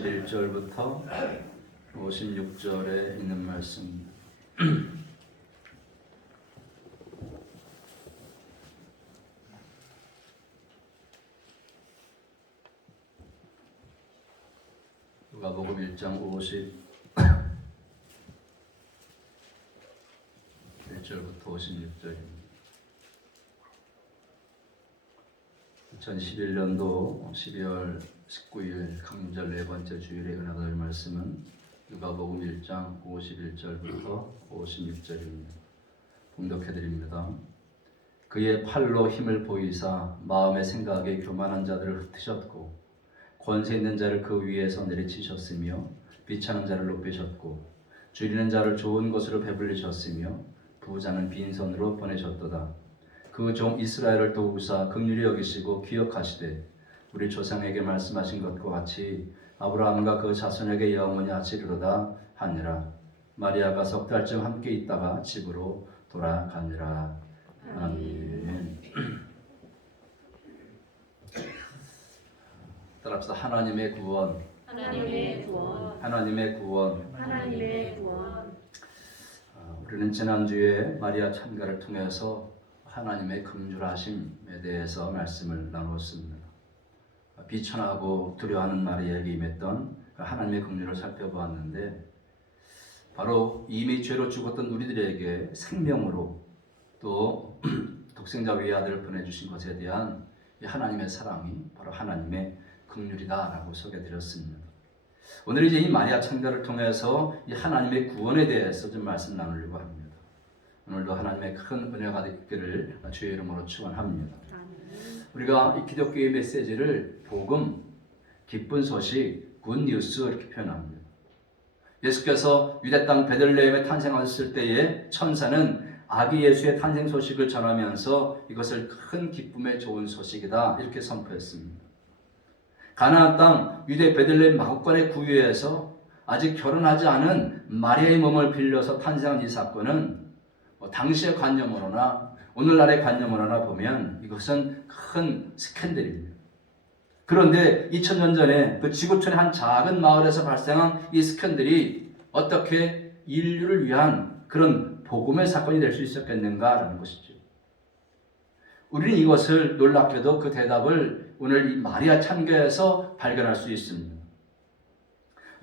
51절부터 56절에 있는 말씀. 누가복음 1장 51절부터 56절입니다. 2011년도 12월 19일 강림절 네 번째 주일의 은혜가 될 말씀은 누가복음 1장 51절부터 56절입니다. 봉독해드립니다. 그의 팔로 힘을 보이사 마음의 생각에 교만한 자들을 흩으셨고 권세 있는 자를 그 위에서 내리치셨으며 비천한 자를 높이셨고 줄이는 자를 좋은 것으로 배불리셨으며 부자는 빈손으로 보내셨도다. 그 종 이스라엘을 도우사 긍휼히 여기시고 기억하시되 우리 조상에게 말씀하신 것과 같이 아브라함과 그 자손에게 영원히 하시리로다 하니라. 마리아가 석 달쯤 함께 있다가 집으로 돌아가니라. 아멘. 따라합시다. 하나님의 구원. 하나님의 구원. 하나님의 구원. 하나님의 구원. 우리는 지난주에 마리아 참가를 통해서 하나님의 긍휼하심에 대해서 말씀을 나누었습니다. 비천하고 두려워하는 마리아에게 임했던 하나님의 긍휼을 살펴보았는데, 바로 이미 죄로 죽었던 우리들에게 생명으로 또 독생자 외의 아들을 보내주신 것에 대한 하나님의 사랑이 바로 하나님의 긍휼이다라고 소개드렸습니다. 오늘 이제 이 마리아 참가를 통해서 이 하나님의 구원에 대해서 좀 말씀 나누려고 합니다. 오늘도 하나님의 큰 은혜가 있기를 주의 이름으로 축원합니다. 우리가 이 기독교의 메시지를 복음, 기쁜 소식, 굿뉴스 이렇게 표현합니다. 예수께서 유대 땅 베들레헴에 탄생하셨을 때에 천사는 아기 예수의 탄생 소식을 전하면서 이것을 큰 기쁨의 좋은 소식이다 이렇게 선포했습니다. 가나안 땅 유대 베들레헴 마구간의 구유에서 아직 결혼하지 않은 마리아의 몸을 빌려서 탄생한 이 사건은 당시의 관념으로나 오늘날의 관념으로나 보면 이것은 큰 스캔들입니다. 그런데 2000년 전에 그 지구촌의 한 작은 마을에서 발생한 이 스캔들이 어떻게 인류를 위한 그런 복음의 사건이 될 수 있었겠는가라는 것이죠. 우리는 이것을 놀랍게도 그 대답을 오늘 이 마리아 참교에서 발견할 수 있습니다.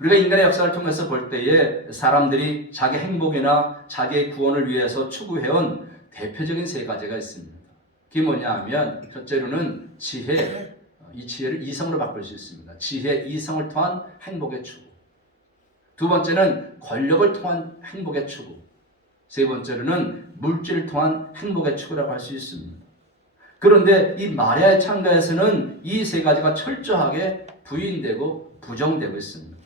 우리가 인간의 역사를 통해서 볼 때에 사람들이 자기 행복이나 자기의 구원을 위해서 추구해온 대표적인 세 가지가 있습니다. 그게 뭐냐 하면 첫째로는 지혜, 이 지혜를 이성으로 바꿀 수 있습니다. 지혜, 이성을 통한 행복의 추구. 두 번째는 권력을 통한 행복의 추구. 세 번째로는 물질을 통한 행복의 추구라고 할 수 있습니다. 그런데 이 마리아의 참가에서는 이 세 가지가 철저하게 부인되고 부정되고 있습니다.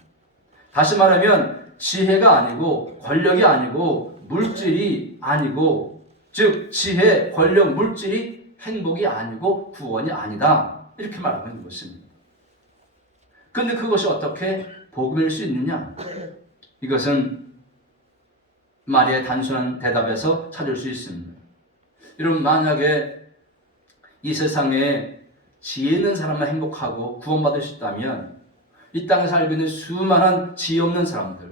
다시 말하면 지혜가 아니고 권력이 아니고 물질이 아니고, 즉 지혜, 권력, 물질이 행복이 아니고 구원이 아니다 이렇게 말하고 있는 것입니다. 그런데 그것이 어떻게 복음일 수 있느냐? 이것은 마리아의 단순한 대답에서 찾을 수 있습니다. 여러분, 만약에 이 세상에 지혜 있는 사람만 행복하고 구원받을 수 있다면 이 땅에 살고 있는 수많은 지혜 없는 사람들,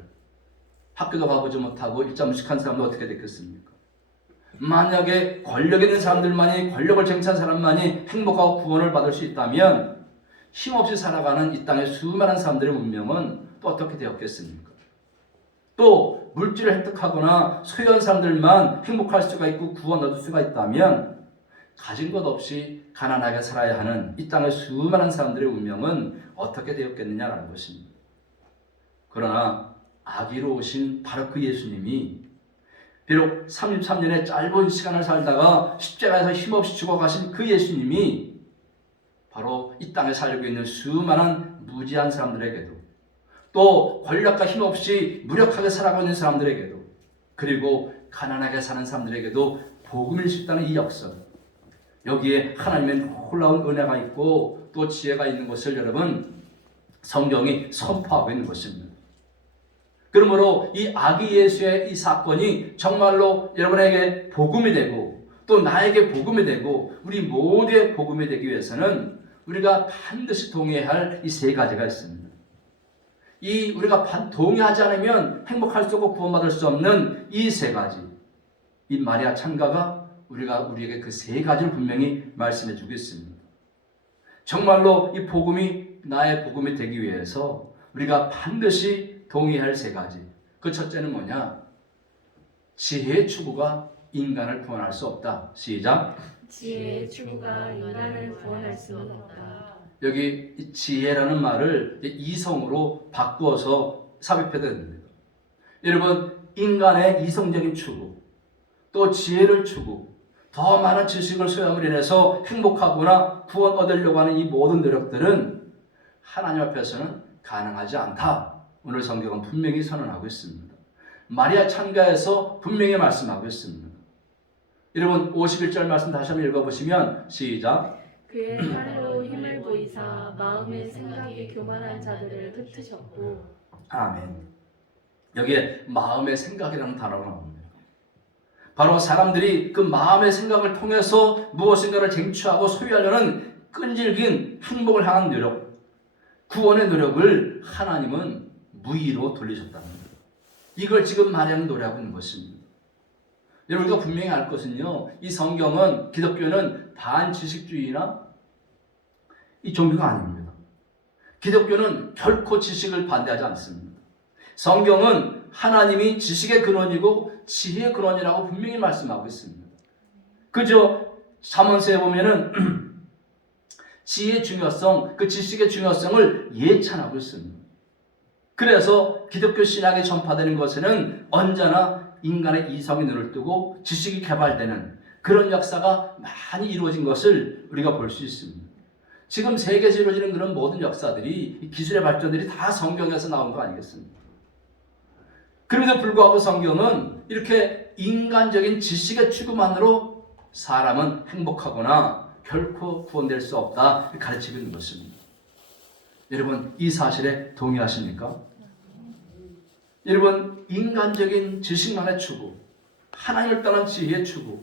학교도 가보지 못하고 일자 무식한 사람도 어떻게 됐겠습니까? 만약에 권력 있는 사람들만이, 권력을 쟁취한 사람만이 행복하고 구원을 받을 수 있다면 힘없이 살아가는 이 땅의 수많은 사람들의 운명은 또 어떻게 되었겠습니까? 또 물질을 획득하거나 소유한 사람들만 행복할 수가 있고 구원 얻을 수가 있다면 가진 것 없이 가난하게 살아야 하는 이 땅의 수많은 사람들의 운명은 어떻게 되었겠느냐라는 것입니다. 그러나 아기로 오신 바로 그 예수님이 비록 33년의 짧은 시간을 살다가 십자가에서 힘없이 죽어가신 그 예수님이 바로 이 땅에 살고 있는 수많은 무지한 사람들에게도, 또 권력과 힘없이 무력하게 살아가고 있는 사람들에게도, 그리고 가난하게 사는 사람들에게도 복음일 수 있다는 이 역설, 여기에 하나님의 놀라운 은혜가 있고 또 지혜가 있는 것을 여러분 성경이 선포하고 있는 것입니다. 그러므로 이 아기 예수의 이 사건이 정말로 여러분에게 복음이 되고 또 나에게 복음이 되고 우리 모두의 복음이 되기 위해서는 우리가 반드시 동의해야 할 이 세 가지가 있습니다. 이 우리가 동의하지 않으면 행복할 수 없고 구원받을 수 없는 이 세 가지, 이 마리아 찬가가 우리에게 그 세 가지를 분명히 말씀해 주고 있습니다. 정말로 이 복음이 나의 복음이 되기 위해서 우리가 반드시 동의할 세 가지. 그 첫째는 뭐냐? 지혜의 추구가 인간을 구원할 수 없다. 시작. 지혜의 추구가 인간을 구원할 수는 없다. 여기 이 지혜라는 말을 이성으로 바꾸어서 삽입해야 됩니다. 여러분, 인간의 이성적인 추구, 또 지혜를 추구, 더 많은 지식을 소유함으로 인해서 행복하거나 구원 얻으려고 하는 이 모든 노력들은 하나님 앞에서는 가능하지 않다. 오늘 성경은 분명히 선언하고 있습니다. 마리아 찬가에서 분명히 말씀하고 있습니다. 여러분 51절 말씀 다시 한번 읽어보시면 시작. 그의 팔로 힘을 보이사 마음의 생각이 교만한 자들을 흩으셨고. 아멘. 여기에 마음의 생각이라는 단어가 나옵니다. 바로 사람들이 그 마음의 생각을 통해서 무엇인가를 쟁취하고 소유하려는 끈질긴 행복을 향한 노력, 구원의 노력을 하나님은 무의로 돌리셨답니다. 이걸 지금 마리아는 노래하고 있는 것입니다. 여러분, 우리가 분명히 알 것은요, 이 성경은, 기독교는 반지식주의나 이 종교가 아닙니다. 기독교는 결코 지식을 반대하지 않습니다. 성경은 하나님이 지식의 근원이고 지혜의 근원이라고 분명히 말씀하고 있습니다. 그저 잠언서에 보면은 지혜의 중요성, 그 지식의 중요성을 예찬하고 있습니다. 그래서 기독교 신학이 전파되는 것에는 언제나 인간의 이성이 눈을 뜨고 지식이 개발되는 그런 역사가 많이 이루어진 것을 우리가 볼 수 있습니다. 지금 세계에서 이루어지는 그런 모든 역사들이, 기술의 발전들이 다 성경에서 나온 거 아니겠습니까? 그럼에도 불구하고 성경은 이렇게 인간적인 지식의 추구만으로 사람은 행복하거나 결코 구원될 수 없다 가르치고 있는 것입니다. 여러분, 이 사실에 동의하십니까? 여러분, 인간적인 지식만의 추구, 하나님을 떠난 지혜의 추구,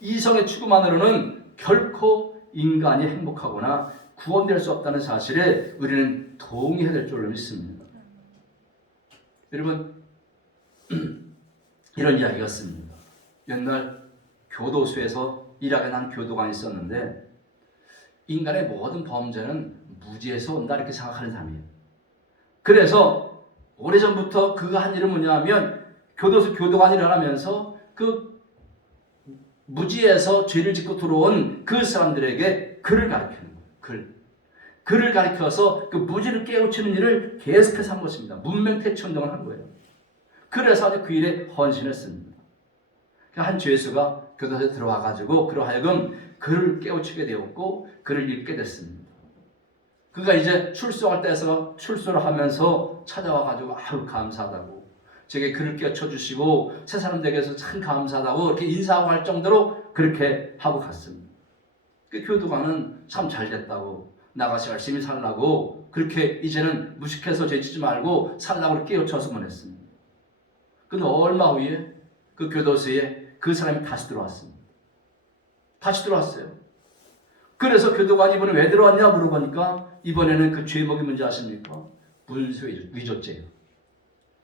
이성의 추구만으로는 결코 인간이 행복하거나 구원될 수 없다는 사실에 우리는 동의해야 될 줄로 믿습니다. 여러분, 이런 이야기가 있습니다. 옛날 교도소에서 일하게 난 교도관이 있었는데 인간의 모든 범죄는 무지에서 온다 이렇게 생각하는 사람이에요. 그래서 오래전부터 그가 한 일은 뭐냐 하면 교도소 교도관 일을 하면서 그 무지에서 죄를 짓고 들어온 그 사람들에게 글을 가르치는 거예요. 글을 가르쳐서 그 무지를 깨우치는 일을 계속해서 한 것입니다. 문맹퇴치 운동을 한 거예요. 그래서 아주 그 일에 헌신했습니다. 한 죄수가 교도소에 들어와가지고 그로 하여금 글을 깨우치게 되었고 글을 읽게 됐습니다. 그가 이제 출소할 때에서 출소를 하면서 찾아와가지고 아유 감사하다고, 제게 글을 깨우쳐주시고 새 사람 되게 해서 참 감사하다고 이렇게 인사하고 할 정도로 그렇게 하고 갔습니다. 그 교도관은 참 잘됐다고, 나가서 열심히 살라고, 그렇게 이제는 무식해서 죄짓지 말고 살라고 깨우쳐서 보냈습니다. 근데 얼마 후에 그 교도소에 그 사람이 다시 들어왔습니다. 다시 들어왔어요. 그래서 교도관이 이번에 왜 들어왔냐 물어보니까 이번에는 그 죄목이 뭔지 아십니까? 문서 위조죄예요.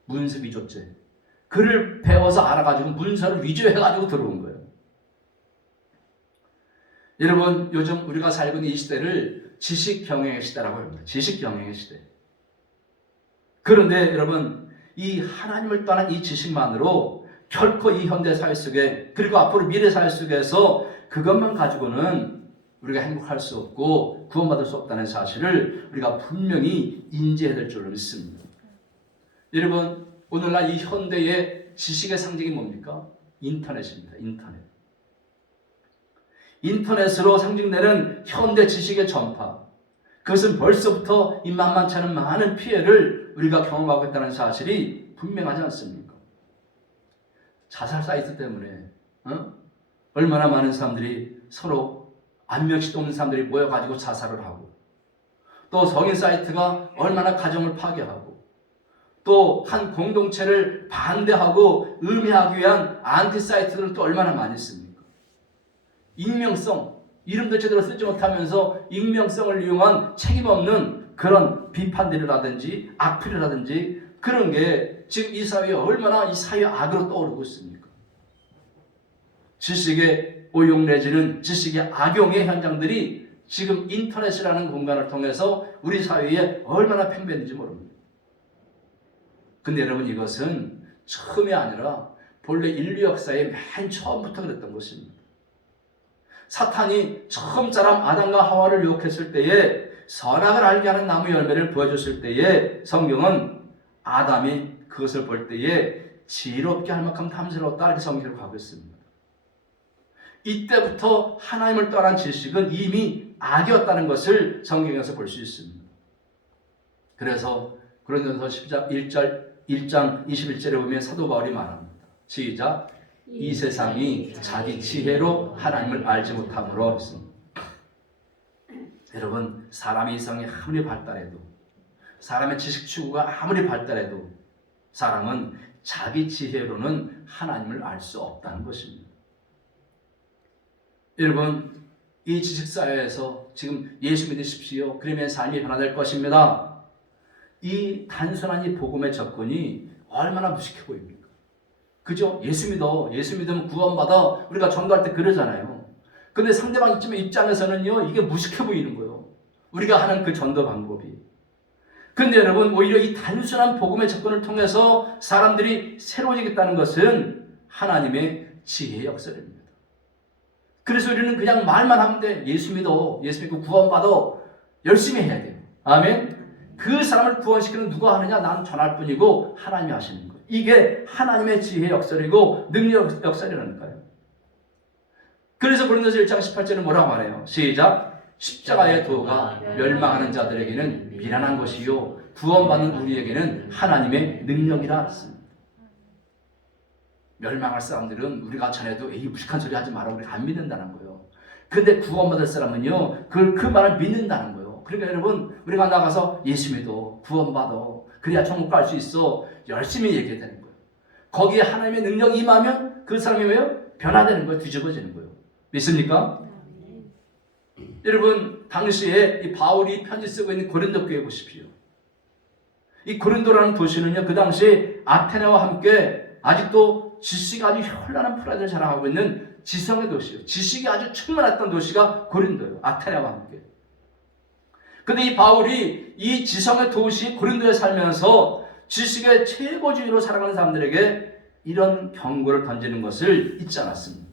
문서 위조죄. 글을 배워서 알아가지고 문서를 위조해가지고 들어온 거예요. 여러분, 요즘 우리가 살고 있는 이 시대를 지식경영의 시대라고 합니다. 지식경영의 시대. 그런데 여러분, 이 하나님을 떠난 이 지식만으로 결코 이 현대 사회 속에, 그리고 앞으로 미래 사회 속에서 그것만 가지고는 우리가 행복할 수 없고 구원받을 수 없다는 사실을 우리가 분명히 인지해야 될 줄로 믿습니다. 여러분, 오늘날 이 현대의 지식의 상징이 뭡니까? 인터넷입니다. 인터넷으로 상징되는 현대 지식의 전파, 그것은 벌써부터 이 만만치 않은 많은 피해를 우리가 경험하고 있다는 사실이 분명하지 않습니까? 자살 사이트 때문에 얼마나 많은 사람들이 서로 안면식도 없는 사람들이 모여가지고 자살을 하고, 또 성인 사이트가 얼마나 가정을 파괴하고, 또 한 공동체를 반대하고 음해하기 위한 안티 사이트들은 또 얼마나 많이 있습니까? 익명성, 이름도 제대로 쓰지 못하면서 익명성을 이용한 책임 없는 그런 비판들이라든지 악플이라든지 그런 게 지금 이 사회에 얼마나 이 사회 악으로 떠오르고 있습니까? 지식의 오용 내지는 지식의 악용의 현장들이 지금 인터넷이라는 공간을 통해서 우리 사회에 얼마나 팽배했는지 모릅니다. 근데 여러분, 이것은 처음이 아니라 본래 인류 역사의 맨 처음부터 그랬던 것입니다. 사탄이 처음 사람 아담과 하와를 유혹했을 때에 선악을 알게 하는 나무 열매를 보여줬을 때에 성경은 아담이 그것을 볼 때에 지혜롭게 할 만큼 탐스러웠다 이렇게 성경을 가고 있습니다. 이때부터 하나님을 떠난 지식은 이미 악이었다는 것을 성경에서 볼 수 있습니다. 그래서 고린도서 10장 1장 21절에 보면 사도 바울이 말합니다. 시작. 이 세상이 자기 지혜로 하나님을 알지 못함으로 했습니다. 여러분, 사람의 이성이 아무리 발달해도, 사람의 지식 추구가 아무리 발달해도 사람은 자기 지혜로는 하나님을 알 수 없다는 것입니다. 여러분, 이 지식사회에서 지금 예수 믿으십시오, 그러면 삶이 변화될 것입니다. 이 단순한 이 복음의 접근이 얼마나 무식해 보입니까? 그죠? 예수 믿으면 구원받아. 우리가 전도할 때 그러잖아요. 근데 상대방 입장에서는요, 이게 무식해 보이는 거예요. 우리가 하는 그 전도 방법이. 근데 여러분, 오히려 이 단순한 복음의 접근을 통해서 사람들이 새로워지겠다는 것은 하나님의 지혜의 역설입니다. 그래서 우리는 그냥 말만 하면 돼. 예수 믿고 구원받아. 열심히 해야 돼요. 아멘. 그 사람을 구원시키는 누가 하느냐? 난 전할 뿐이고 하나님이 하시는 거예요. 이게 하나님의 지혜의 역설이고 능력 역설이라니까요. 그래서 고린도서 1장 18절은 뭐라고 말해요? 시작. 십자가의 도가 멸망하는 자들에게는 미련한 것이요 구원받는 우리에게는 하나님의 능력이라 했습니다. 멸망할 사람들은 우리가 전해도 에이 무식한 소리 하지 마라 우리가 안 믿는다는 거예요. 근데 구원받을 사람은요 그 말을 믿는다는 거예요. 그러니까 여러분, 우리가 나가서 예수 믿어, 구원받아, 그래야 천국 갈 수 있어, 열심히 얘기해야 되는 거예요. 거기에 하나님의 능력이 임하면 그 사람이 왜요? 변화되는 거예요. 뒤집어지는 거예요. 믿습니까? 여러분, 당시에 이 바울이 편지 쓰고 있는 고린도 교회 보십시오. 이 고린도라는 도시는요, 그 당시 아테네와 함께 아직도 지식이 아주 현란한 프라이드를 자랑하고 있는 지성의 도시예요. 지식이 아주 충만했던 도시가 고린도예요. 아테네와 함께. 근데 이 바울이 이 지성의 도시 고린도에 살면서 지식의 최고주의로 살아가는 사람들에게 이런 경고를 던지는 것을 잊지 않았습니다.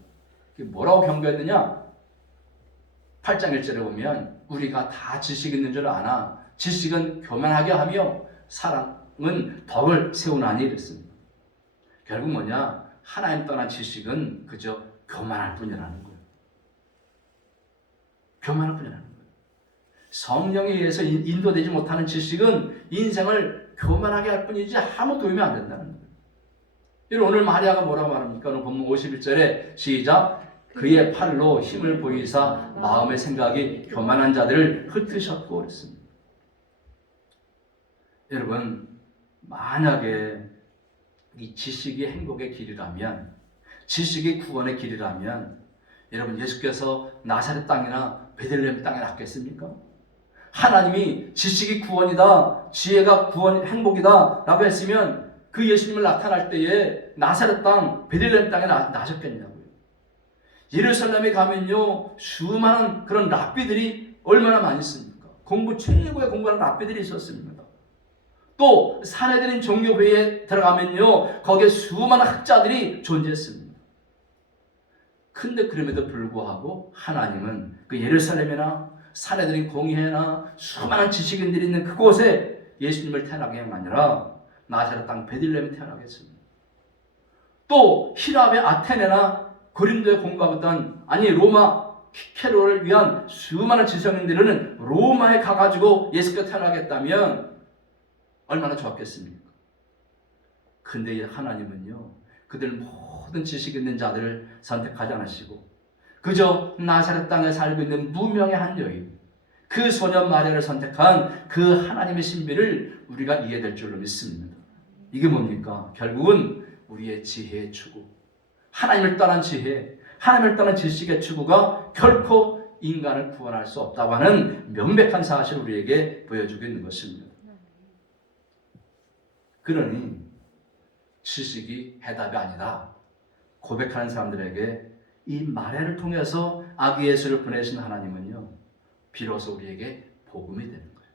뭐라고 경고했느냐? 8장 1절에 보면 우리가 다 지식 있는 줄 아나 지식은 교만하게 하며 사랑은 덕을 세우나니 이랬습니다. 결국 뭐냐? 하나님 떠난 지식은 그저 교만할 뿐이라는 거예요. 교만할 뿐이라는 거예요. 성령에 의해서 인도되지 못하는 지식은 인생을 교만하게 할 뿐이지 아무 도움이 안 된다는 거예요. 오늘 마리아가 뭐라고 말합니까? 오늘 본문 51절에 시작. 그의 팔로 힘을 보이사 마음의 생각이 교만한 자들을 흩으셨고 그랬습니다. 여러분, 만약에 이 지식이 행복의 길이라면, 지식이 구원의 길이라면 여러분, 예수께서 나사렛 땅이나 베들레헴 땅에 낳겠습니까? 하나님이 지식이 구원이다, 지혜가 구원, 행복이다 라고 했으면 그 예수님을 나타날 때에 나사렛 땅, 베들레헴 땅에 나셨겠냐고요. 예루살렘에 가면요 수많은 그런 랍비들이 얼마나 많이 있습니까? 최고의 공부하는 랍비들이 있었습니다. 또 사내들인 종교회에 들어가면요 거기에 수많은 학자들이 존재했습니다. 근데 그럼에도 불구하고 하나님은 그 예루살렘이나 사내들인 공회나 수많은 지식인들이 있는 그곳에 예수님을 태어나게 한 게 아니라 나사렛 땅 베들레헴에 태어나게 했습니다. 또 히랍의 아테네나 고린도에 공부하던 로마 키케로를 위한 수많은 지성인들은 로마에 가가지고 예수께서 태어나겠다면 얼마나 좋았겠습니까? 근데 하나님은요 그들 모든 지식 있는 자들을 선택하지 않으시고 그저 나사렛 땅에 살고 있는 무명의 한 여인, 그 소년 마리아를 선택한 그 하나님의 신비를 우리가 이해될 줄로 믿습니다. 이게 뭡니까? 결국은 우리의 지혜의 추구, 하나님을 떠난 지혜, 하나님을 떠난 지식의 추구가 결코 인간을 구원할 수 없다고 하는 명백한 사실을 우리에게 보여주고 있는 것입니다. 그러니 지식이 해답이 아니다 고백하는 사람들에게 이 마리아를 통해서 아기 예수를 보내신 하나님은요, 비로소 우리에게 복음이 되는 거예요.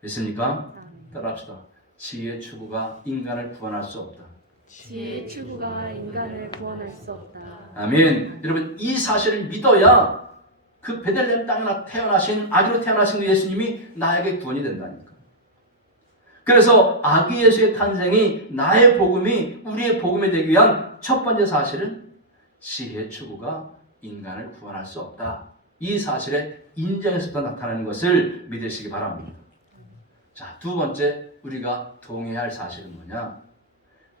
믿습니까? 따라합시다. 지혜의 추구가 인간을 구원할 수 없다. 지혜의 추구가 인간을 구원할 수 없다. 아멘. 여러분, 이 사실을 믿어야 그 베들레헴 땅에 태어나신, 아기로 태어나신 그 예수님이 나에게 구원이 된다니까. 그래서 아기 예수의 탄생이, 나의 복음이 우리의 복음이 되기 위한 첫 번째 사실은 지혜의 추구가 인간을 구원할 수 없다. 이 사실에 인정해서 나타나는 것을 믿으시기 바랍니다. 자, 두 번째 우리가 동의해야 할 사실은 뭐냐?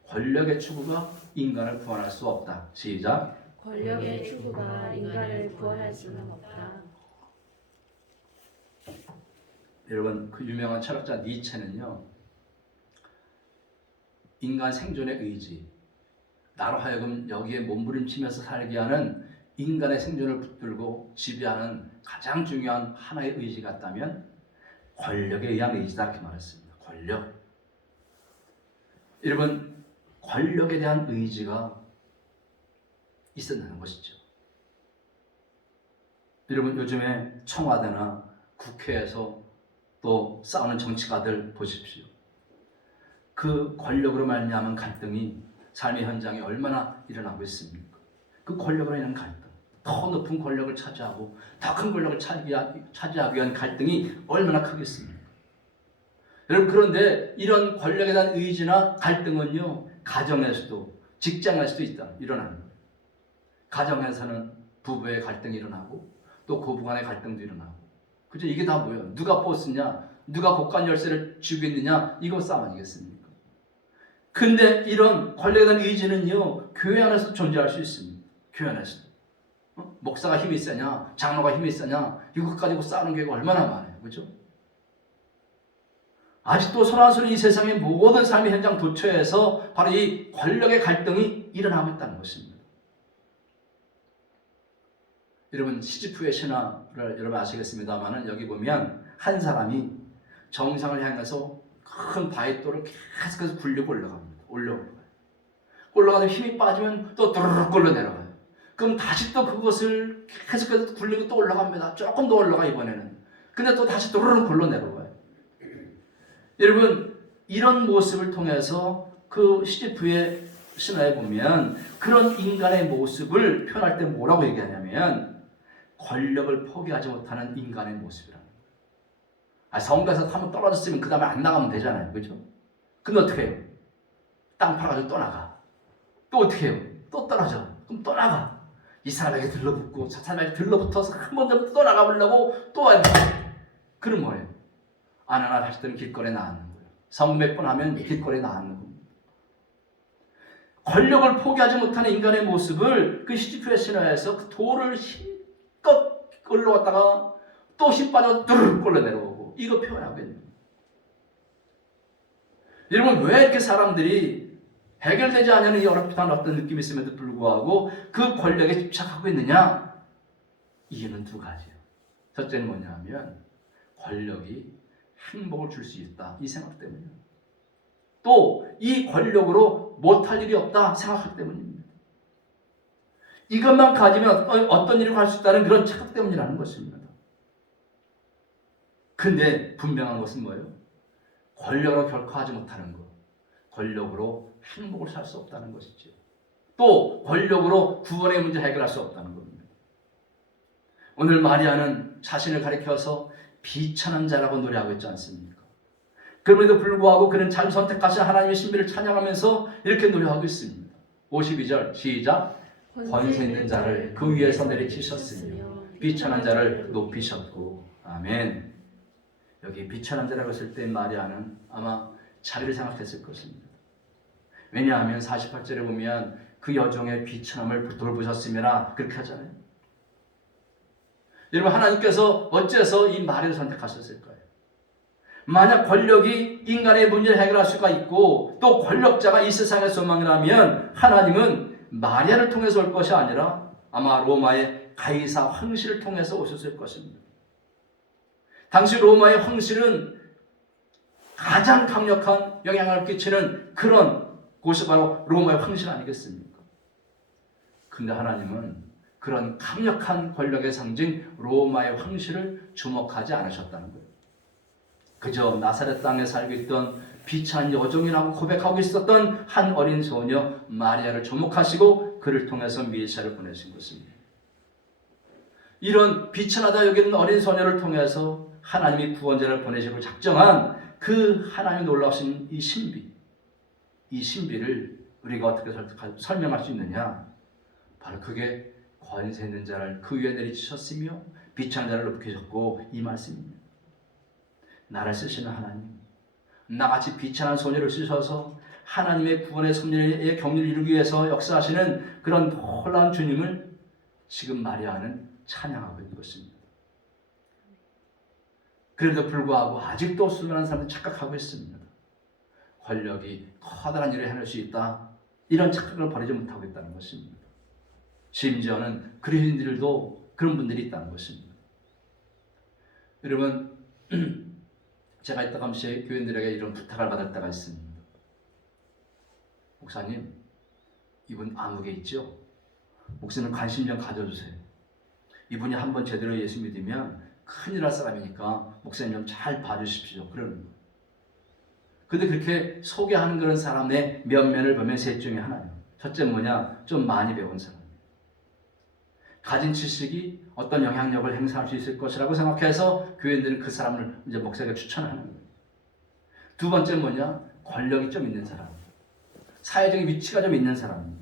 권력의 추구가 인간을 구원할 수 없다. 시작. 권력의 추구가 인간을 구원할 수는 없다. 여러분, 그 유명한 철학자 니체는요, 인간 생존의 의지, 나로 하여금 여기에 몸부림치면서 살게 하는 인간의 생존을 붙들고 지배하는 가장 중요한 하나의 의지가 있다면 권력에 의한 의지다, 이렇게 말했습니다. 권력. 여러분, 권력에 대한 의지가 있었다는 것이죠. 여러분, 요즘에 청와대나 국회에서 또 싸우는 정치가들 보십시오. 그 권력으로 말미암은 갈등이 삶의 현장에 얼마나 일어나고 있습니까? 그 권력으로 인한 갈등, 더 높은 권력을 차지하고 더 큰 권력을 차지하기 위한 갈등이 얼마나 크겠습니까? 여러분, 그런데 이런 권력에 대한 의지나 갈등은요, 가정에서도 직장에서도 일어나는 거예요. 가정에서는 부부의 갈등이 일어나고 또 고부 간의 갈등도 일어나고, 그죠? 이게 다 뭐예요? 누가 보스냐, 누가 고관 열쇠를 쥐고 있느냐, 이거 싸움 아니겠습니까? 근데 이런 권력에 대한 의지는요, 교회 안에서 존재할 수 있습니다. 교회 안에서. 목사가 힘이 세냐, 장로가 힘이 세냐, 이것 가지고 싸우는 경우가 얼마나 많아요. 그죠? 아직도 소란스러운 이 세상의 모든 삶의 현장 도처에서 바로 이 권력의 갈등이 일어나고 있다는 것입니다. 여러분, 시지프의 신화를 여러분 아시겠습니다만, 여기 보면 한 사람이 정상을 향해서 큰 바위돌을 계속해서 굴리고 올라갑니다. 올라가서 힘이 빠지면 또 드르륵 굴러 내려가요. 그럼 다시 또 그것을 계속해서 굴리고 또 올라갑니다. 조금 더 올라가, 이번에는. 근데 또 다시 드르륵 굴러 내려가요. 여러분, 이런 모습을 통해서 그 시지프의 신화에 보면 그런 인간의 모습을 표현할 때 뭐라고 얘기하냐면 권력을 포기하지 못하는 인간의 모습이라는 거예요. 성가에서 한번 떨어졌으면 그 다음에 안 나가면 되잖아요. 그죠? 근데 어떻게 해요? 땅 팔아가지고 또 나가. 또 어떻게 해요? 또 떨어져. 그럼 또 나가. 이 사람에게 들러붙고 저 사람에게 들러붙어서 한 번 더 또 나가보려고 또 와요. 그럼 뭐예요? 안 하나 다시 때는 길거리에 나앉는 거예요. 성금 몇 번 하면 길거리에 나앉는 겁니다. 권력을 포기하지 못하는 인간의 모습을 그 시지프의 신화에서 그 돌을 힘껏 올라갔다가 또 힘 빠져 뚜르륵 꼴러 내려오고, 이거 표현하고 있는 거예요. 여러분, 왜 이렇게 사람들이 해결되지 않는 이 어렵다는 어떤 느낌이 있음에도 불구하고 그 권력에 집착하고 있느냐? 이유는 두 가지예요. 첫째는 뭐냐면 권력이 행복을 줄 수 있다, 이 생각 때문이에요. 또 이 권력으로 못할 일이 없다 생각하기 때문입니다. 이것만 가지면 어떤 일을 할 수 있다는 그런 착각 때문이라는 것입니다. 근데 분명한 것은 뭐예요? 권력으로 결코 하지 못하는 것, 권력으로 행복을 살 수 없다는 것이죠. 또 권력으로 구원의 문제 해결할 수 없다는 겁니다. 오늘 마리아는 자신을 가리켜서 비천한 자라고 노래하고 있지 않습니까? 그럼에도 불구하고 그는 잘 선택하신 하나님의 신비를 찬양하면서 이렇게 노래하고 있습니다. 52절 시작. 권세 있는 자를 그 위에서 내리치셨으며 비천한 자를 높이셨고. 아멘. 여기 비천한 자라고 했을 때 마리아는 아마 자기를 생각했을 것입니다. 왜냐하면 48절에 보면 그 여종의 비천함을 돌보셨으며라, 그렇게 하잖아요. 여러분, 하나님께서 어째서 이 마리아를 선택하셨을까요? 만약 권력이 인간의 문제를 해결할 수가 있고 또 권력자가 이 세상의 소망이라면 하나님은 마리아를 통해서 올 것이 아니라 아마 로마의 가이사 황실을 통해서 오셨을 것입니다. 당시 로마의 황실은 가장 강력한 영향을 끼치는 그런 곳이 바로 로마의 황실 아니겠습니까? 근데 하나님은 그런 강력한 권력의 상징 로마의 황실을 주목하지 않으셨다는 거예요. 그저 나사렛 땅에 살고 있던 비찬 여종이라고 고백하고 있었던 한 어린 소녀 마리아를 주목하시고 그를 통해서 메시아를 보내신 것입니다. 이런 비천하다 여기는 어린 소녀를 통해서 하나님이 구원자를 보내시고 작정한 그 하나님의 놀라우신 이 신비를 우리가 어떻게 설명할 수 있느냐? 바로 그게 권세 있는 자를 그 위에 내리치셨으며 비천한 자를 높이셨고 이 말씀입니다. 나를 쓰시는 하나님, 나같이 비천한 소녀를 쓰셔서 하나님의 구원의 섭리의 경륜을 이루기 위해서 역사하시는 그런 놀라운 주님을 지금 마리아는 찬양하고 있는 것입니다. 그래도 불구하고 아직도 수많은 사람들이 착각하고 있습니다. 권력이 커다란 일을 해낼 수 있다, 이런 착각을 버리지 못하고 있다는 것입니다. 심지어는 그리스도인들도 그런 분들이 있다는 것입니다. 여러분, 제가 이따 잠시 교인들에게 이런 부탁을 받을 때가 있습니다. 목사님, 이분 암흑에 있죠? 목사님 관심 좀 가져주세요. 이분이 한번 제대로 예수 믿으면 큰일 날 사람이니까 목사님 좀 잘 봐주십시오. 그러는 거예요. 근데 그렇게 소개하는 그런 사람의 면면을 보면 셋 중에 하나예요. 첫째 뭐냐? 좀 많이 배운 사람. 가진 지식이 어떤 영향력을 행사할 수 있을 것이라고 생각해서 교인들은 그 사람을 이제 목사에게 추천하는 거예요. 두 번째 뭐냐? 권력이 좀 있는 사람. 사회적인 위치가 좀 있는 사람입니다.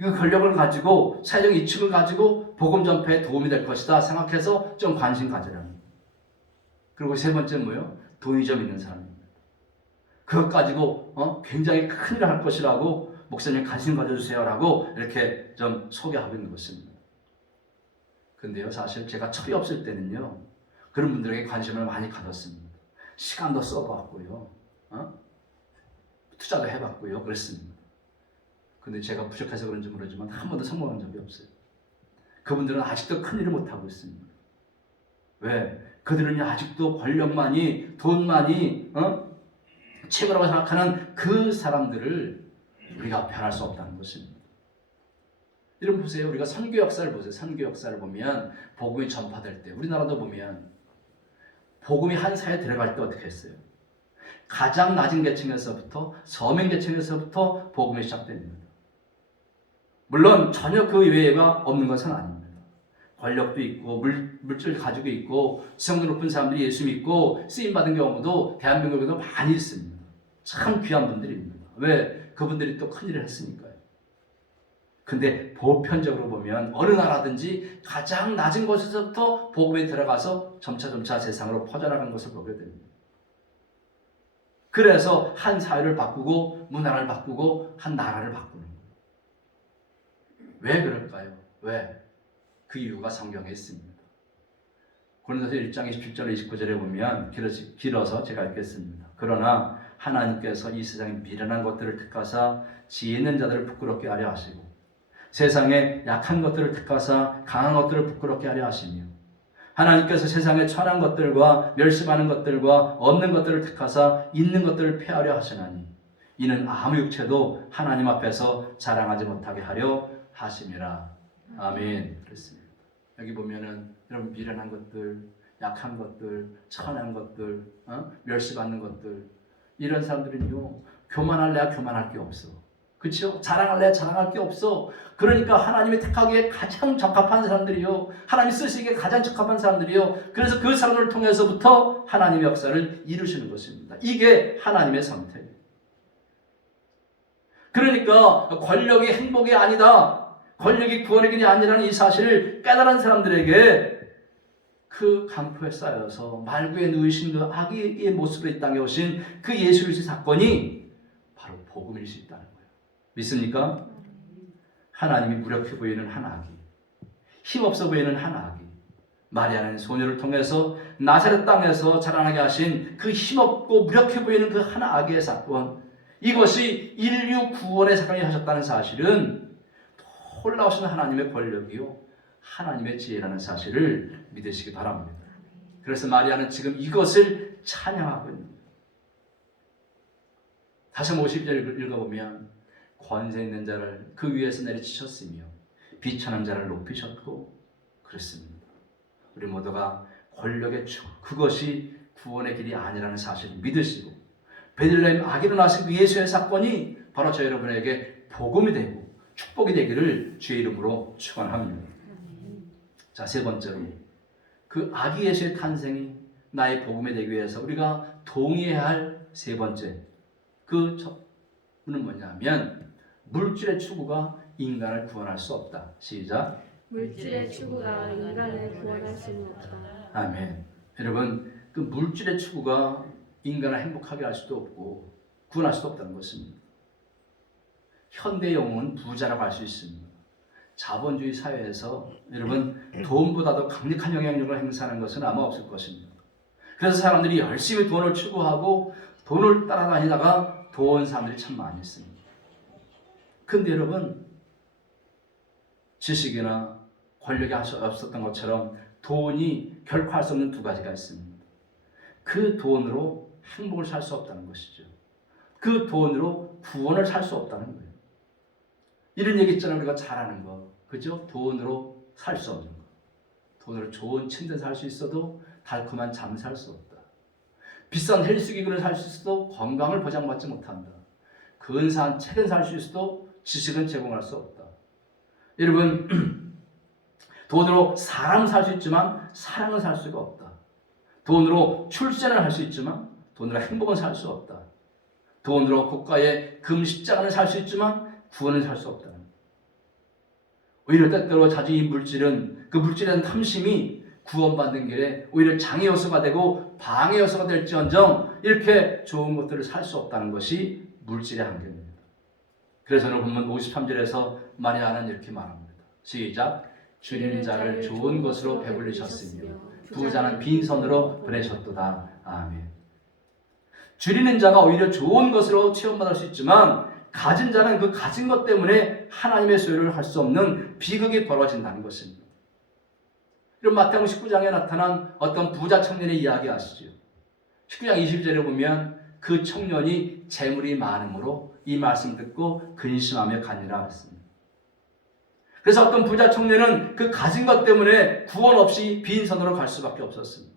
이 권력을 가지고 사회적 위축을 가지고 복음 전파에 도움이 될 것이다 생각해서 좀 관심 가지라는 거예요. 그리고 세 번째 뭐예요? 돈이 좀 있는 사람입니다. 그것 가지고 굉장히 큰일을 할 것이라고 목사님 관심 가져주세요라고 이렇게 좀 소개하고 있는 것입니다. 근데요, 사실 제가 철이 없을 때는요, 그런 분들에게 관심을 많이 가졌습니다. 시간도 써봤고요, 투자도 해봤고요, 그랬습니다. 근데 제가 부족해서 그런지 모르지만 한 번도 성공한 적이 없어요. 그분들은 아직도 큰일을 못하고 있습니다. 왜? 그들은 아직도 권력만이, 돈만이 최고라고 생각하는 그 사람들을 우리가 변할 수 없다는 것입니다. 여러분 보세요. 우리가 선교 역사를 보세요. 선교 역사를 보면 복음이 전파될 때, 우리나라도 보면 복음이 한 사회에 들어갈 때 어떻게 했어요? 가장 낮은 계층에서부터, 서민 계층에서부터 복음이 시작됩니다. 물론 전혀 그 외에가 없는 것은 아닙니다. 권력도 있고 물질 가지고 있고 성도 높은 사람들이 예수 믿고 쓰임받은 경우도 대한민국에도 많이 있습니다. 참 귀한 분들입니다. 왜? 그분들이 또 큰일을 했으니까요. 근데 보편적으로 보면 어느 나라든지 가장 낮은 곳에서부터 복음에 들어가서 점차 세상으로 퍼져나가는 것을 보게 됩니다. 그래서 한 사회를 바꾸고 문화를 바꾸고 한 나라를 바꾸는 거예요. 왜 그럴까요? 왜? 그 이유가 성경에 있습니다. 고린도서 1장 27절 29절에 보면 길어서 제가 읽겠습니다. 그러나 하나님께서 이 세상에 미련한 것들을 택하사 지혜 있는 자들을 부끄럽게 하려 하시고 세상에 약한 것들을 택하사 강한 것들을 부끄럽게 하려 하시며 하나님께서 세상에 천한 것들과 멸시하는 것들과 없는 것들을 택하사 있는 것들을 폐하려 하시나니 이는 아무 육체도 하나님 앞에서 자랑하지 못하게 하려 하심이라. 아멘. 그렇습니다. 여기 보면은 여러분 미련한 것들, 약한 것들, 천한 것들, 멸시받는 것들, 이런 사람들은요 교만할래야 교만할 게 없어. 그렇죠? 자랑할래야 자랑할 게 없어. 그러니까 하나님이 택하기에 가장 적합한 사람들이요, 하나님 쓰시기에 가장 적합한 사람들이요, 그래서 그 사람을 통해서부터 하나님의 역사를 이루시는 것입니다. 이게 하나님의 선택이에요. 그러니까 권력이 행복이 아니다, 권력이 구원의 길이 아니라는 이 사실을 깨달은 사람들에게 그 강포에 쌓여서 말구에 누이신 그 아기의 모습으로 이 땅에 오신 그 예수 그리스도 사건이 바로 복음일 수 있다는 거예요. 믿습니까? 하나님이 무력해 보이는 한 아기, 힘없어 보이는 한 아기, 마리아는 소녀를 통해서 나사렛 땅에서 자라나게 하신 그 힘없고 무력해 보이는 그 한 아기의 사건, 이것이 인류 구원의 사건이 하셨다는 사실은 놀라우신 하나님의 권력이요, 하나님의 지혜라는 사실을 믿으시기 바랍니다. 그래서 마리아는 지금 이것을 찬양하고 있는 거예요. 다시 50절 읽어보면 권세 있는 자를 그 위에서 내리치셨으며 비천한 자를 높이셨고 그렇습니다. 우리 모두가 권력의 축, 그것이 구원의 길이 아니라는 사실을 믿으시고 베들레헴 아기로 나신 그 예수의 사건이 바로 저 여러분에게 복음이 되고 축복이 되기를 주의 이름으로 축원합니다. 자, 세 번째로 그 아기 예수의 탄생이 나의 복음이 되기 위해서 우리가 동의해야 할 세 번째 그 는 뭐냐면 물질의 추구가 인간을 구원할 수 없다. 시작. 물질의 추구가 인간을 구원할 수는 없다. 아멘. 여러분, 그 물질의 추구가 인간을 행복하게 할 수도 없고 구원할 수도 없다는 것입니다. 현대 영웅은 부자라고 할 수 있습니다. 자본주의 사회에서 여러분 돈보다도 강력한 영향력을 행사하는 것은 아마 없을 것입니다. 그래서 사람들이 열심히 돈을 추구하고 돈을 따라다니다가 돈 사람들이 참 많이 있습니다. 근데 여러분 지식이나 권력이 없었던 것처럼 돈이 결코 할 수 없는 두 가지가 있습니다. 그 돈으로 행복을 살 수 없다는 것이죠. 그 돈으로 구원을 살 수 없다는 거예요. 이런 얘기 있잖아요. 우리가 잘 아는 거. 그죠? 돈으로 살 수 없는 거. 돈으로 좋은 침대 살 수 있어도 달콤한 잠을 살 수 없다. 비싼 헬스기구를 살 수 있어도 건강을 보장받지 못한다. 근사한 책은 살 수 있어도 지식은 제공할 수 없다. 여러분 돈으로 사람을 살 수 있지만 사랑을 살 수가 없다. 돈으로 출세를 할 수 있지만 돈으로 행복은 살 수 없다. 돈으로 국가의 금십자가를 살 수 있지만 구원을 살 수 없다. 오히려 때때로 자주 이 물질은 그 물질에 대한 탐심이 구원받는 길에 오히려 장애 요소가 되고 방해 요소가 될지언정 이렇게 좋은 것들을 살 수 없다는 것이 물질의 한계입니다. 그래서 오늘 본문 53절에서 마리아는 이렇게 말합니다. 시작. 주님 자를 좋은 것으로 배불리셨으며 부자는 빈손으로 보내셨도다. 아멘. 줄이는 자가 오히려 좋은 것으로 체험받을 수 있지만 가진 자는 그 가진 것 때문에 하나님의 소유를 할 수 없는 비극이 벌어진다는 것입니다. 이런 마태복음 19장에 나타난 어떤 부자 청년의 이야기 아시죠? 19장 20절에 보면 그 청년이 재물이 많음으로 이 말씀 듣고 근심하며 가니라 했습니다. 그래서 어떤 부자 청년은 그 가진 것 때문에 구원 없이 빈손으로 갈 수밖에 없었습니다.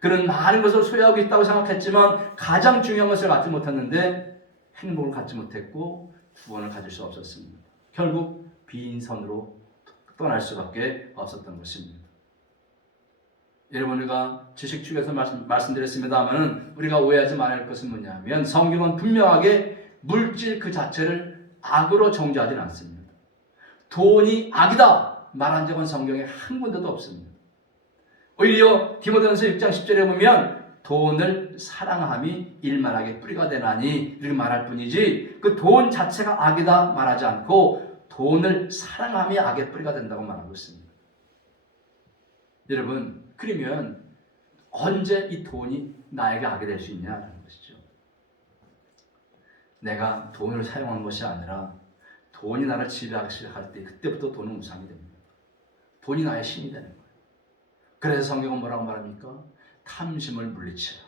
그는 많은 것을 소유하고 있다고 생각했지만 가장 중요한 것을 갖지 못했는데 행복을 갖지 못했고 구원을 가질 수 없었습니다. 결국 빈손으로 떠날 수밖에 없었던 것입니다. 여러분 우리가 지식 축에서 말씀드렸습니다만 우리가 오해하지 말아야 할 것은 뭐냐면 성경은 분명하게 물질 그 자체를 악으로 정죄하지는 않습니다. 돈이 악이다 말한 적은 성경에 한 군데도 없습니다. 오히려 디모데전서 6장 10절에 보면 돈을 사랑함이 일만하게 뿌리가 되나니 이렇게 말할 뿐이지 그 돈 자체가 악이다 말하지 않고 돈을 사랑함이 악의 뿌리가 된다고 말하고 있습니다. 여러분 그러면 언제 이 돈이 나에게 악이 될 수 있냐는 것이죠. 내가 돈을 사용한 것이 아니라 돈이 나를 지배하기 시작할 때 그때부터 돈은 우상이 됩니다. 돈이 나의 신이 되는 거예요. 그래서 성경은 뭐라고 말합니까? 탐심을 물리치라.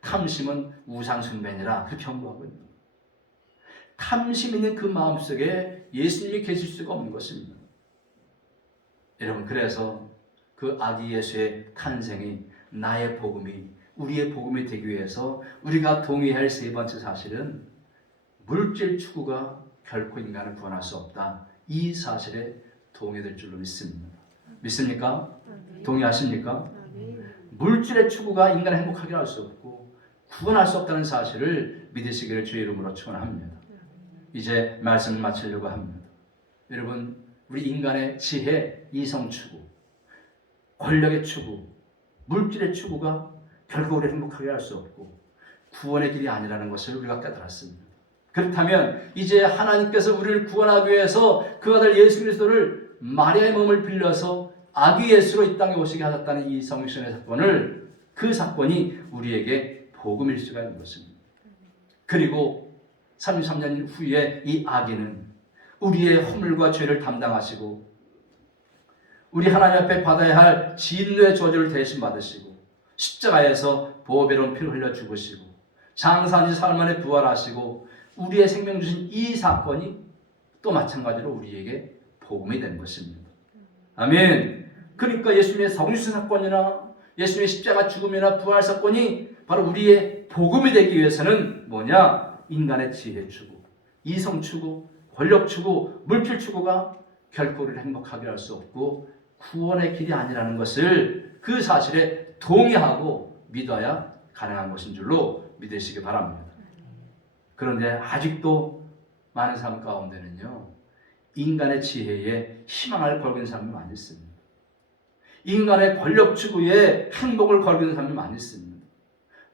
탐심은 우상 숭배니라 그렇게 경고하고 있는 거예요. 탐심 있는 그 마음속에 예수님이 계실 수가 없는 것입니다. 여러분 그래서 그 아기 예수의 탄생이 나의 복음이 우리의 복음이 되기 위해서 우리가 동의해야 할 세 번째 사실은 물질 추구가 결코 인간을 구원할 수 없다. 이 사실에 동의될 줄로 믿습니다. 믿습니까? 동의하십니까? 물질의 추구가 인간을 행복하게 할 수 없고 구원할 수 없다는 사실을 믿으시기를 주의 이름으로 축원합니다. 이제 말씀을 마치려고 합니다. 여러분 우리 인간의 지혜, 이성 추구, 권력의 추구, 물질의 추구가 결코 우리를 행복하게 할 수 없고 구원의 길이 아니라는 것을 우리가 깨달았습니다. 그렇다면 이제 하나님께서 우리를 구원하기 위해서 그 아들 예수 그리스도를 마리아의 몸을 빌려서 아기 예수로 이 땅에 오시게 하셨다는 이 성육신의 사건을 그 사건이 우리에게 복음일 수가 있는 것입니다. 그리고 33년 후에 이 아기는 우리의 허물과 죄를 담당하시고 우리 하나님 앞에 받아야 할 진노의 저주를 대신 받으시고 십자가에서 보배로운 피를 흘려 죽으시고 장사한 지 사흘 만에 부활하시고 우리의 생명 주신 이 사건이 또 마찬가지로 우리에게 복음이 된 것입니다. 아멘. 그러니까 예수님의 성육신 사건이나 예수님의 십자가 죽음이나 부활 사건이 바로 우리의 복음이 되기 위해서는 뭐냐? 인간의 지혜 추구, 이성 추구, 권력 추구, 물질 추구가 결코 우리를 행복하게 할 수 없고 구원의 길이 아니라는 것을 그 사실에 동의하고 믿어야 가능한 것인 줄로 믿으시기 바랍니다. 그런데 아직도 많은 사람 가운데는요, 인간의 지혜에 희망을 걸고 있는 사람이 많이 있습니다. 인간의 권력 추구에 행복을 걸고 있는 사람이 많이 있습니다.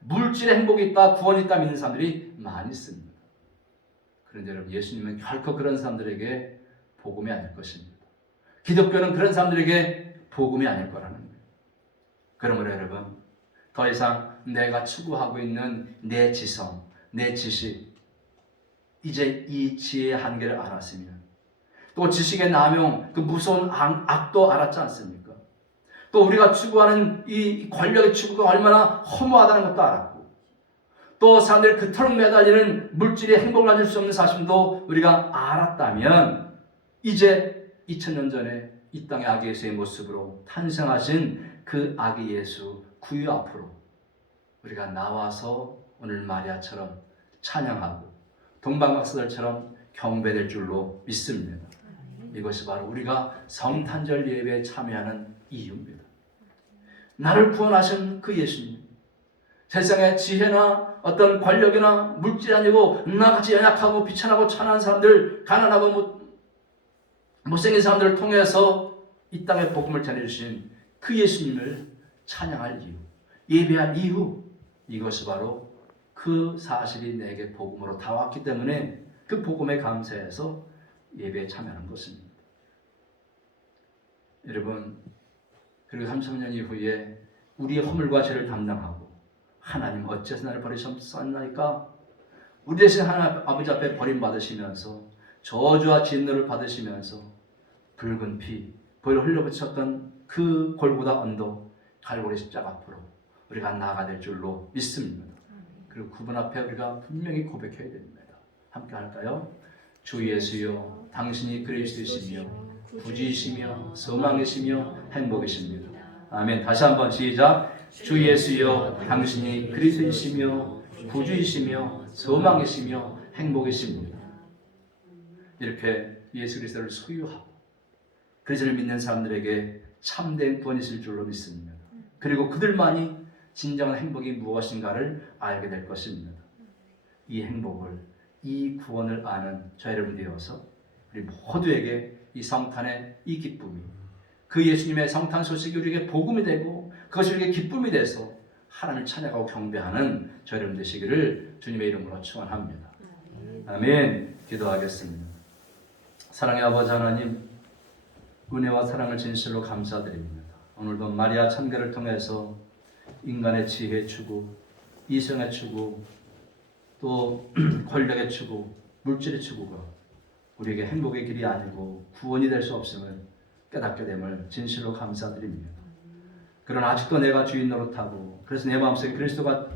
물질의 행복이 있다, 구원이 있다 믿는 사람들이 많이 있습니다. 그런데 여러분, 예수님은 결코 그런 사람들에게 복음이 아닐 것입니다. 기독교는 그런 사람들에게 복음이 아닐 거라는 거예요. 그러므로 여러분, 더 이상 내가 추구하고 있는 내 지성, 내 지식, 이제 이 지혜의 한계를 알았으면, 또 지식의 남용, 그 무서운 악도 알았지 않습니까? 또 우리가 추구하는 이 권력의 추구가 얼마나 허무하다는 것도 알았고, 또 사람들이 그토록 매달리는 물질의 행복을 가질 수 없는 사실도 우리가 알았다면, 이제 2000년 전에 이 땅의 아기 예수의 모습으로 탄생하신 그 아기 예수 구유 앞으로 우리가 나와서 오늘 마리아처럼 찬양하고 동방박사들처럼 경배될 줄로 믿습니다. 이것이 바로 우리가 성탄절 예배에 참여하는 이유입니다. 나를 구원하신 그 예수님, 세상의 지혜나 어떤 권력이나 물질이 아니고 나같이 연약하고 비천하고 천한 사람들, 가난하고 못생긴 사람들을 통해서 이 땅에 복음을 전해주신 그 예수님을 찬양할 이유, 예배할 이유, 이것이 바로 그 사실이 내게 복음으로 다 왔기 때문에 그 복음에 감사해서 예배에 참여하는 것입니다. 여러분, 그리고 33년 이후에 우리의 허물과 죄를 담당하고 하나님 어째서 나를 버리셨나이까? 우리 대신 하나님 아버지 앞에 버림받으시면서 저주와 진노를 받으시면서 붉은 피, 보혈 흘려붙였던 그 골고다 언덕 갈고리 십자가 앞으로 우리가 나아가 될 줄로 믿습니다. 그리고 그분 앞에 우리가 분명히 고백해야 됩니다. 함께 할까요? 주 예수여, 당신이 그리스도이시며 구주이시며 소망이시며 행복이십니다. 아멘. 다시 한번 시작. 주 예수여, 당신이 그리스도이시며 구주이시며 소망이시며 행복이십니다. 이렇게 예수 그리스도를 소유하고 그리스도를 믿는 사람들에게 참된 구원이 있을 줄로 믿습니다. 그리고 그들만이 진정한 행복이 무엇인가를 알게 될 것입니다. 이 행복을, 이 구원을 아는 저 여러분 되어서 우리 모두에게 이 성탄의 이 기쁨이, 그 예수님의 성탄 소식이 우리에게 복음이 되고 그것이 우리에게 기쁨이 돼서 하나님을 찬양하고 경배하는 저 여러분 되시기를 주님의 이름으로 축원합니다. 아멘. 기도하겠습니다. 사랑의 아버지 하나님, 은혜와 사랑을 진실로 감사드립니다. 오늘도 마리아 참결을 통해서 인간의 지혜의 추구, 이성의 추구, 또 권력의 추구, 물질의 추구가 우리에게 행복의 길이 아니고 구원이 될 수 없음을 깨닫게 됨을 진실로 감사드립니다. 그러나 아직도 내가 주인 노릇하고 그래서 내 마음속에 그리스도가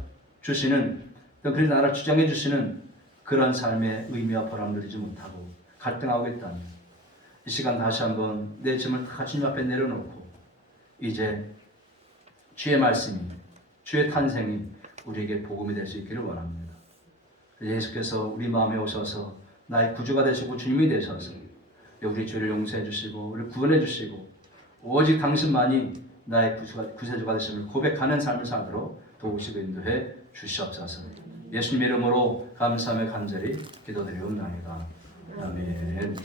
주시는, 또 그리스도 나라를 주장해 주시는 그런 삶의 의미와 보람을 누리지 못하고 갈등하고 있다면 이 시간 다시 한번 내 짐을 다 주님 앞에 내려놓고 이제 주의 말씀이, 주의 탄생이 우리에게 복음이 될 수 있기를 원합니다. 예수께서 우리 마음에 오셔서 나의 구주가 되시고 주님이 되셔서 우리 죄를 용서해 주시고 우리를 구원해 주시고 오직 당신만이 나의 구세주가 되심을 고백하는 삶을 살도록 도우시고 인도해 주시옵소서. 예수님 이름으로 감사하며 간절히 기도드리옵나이다. 아멘.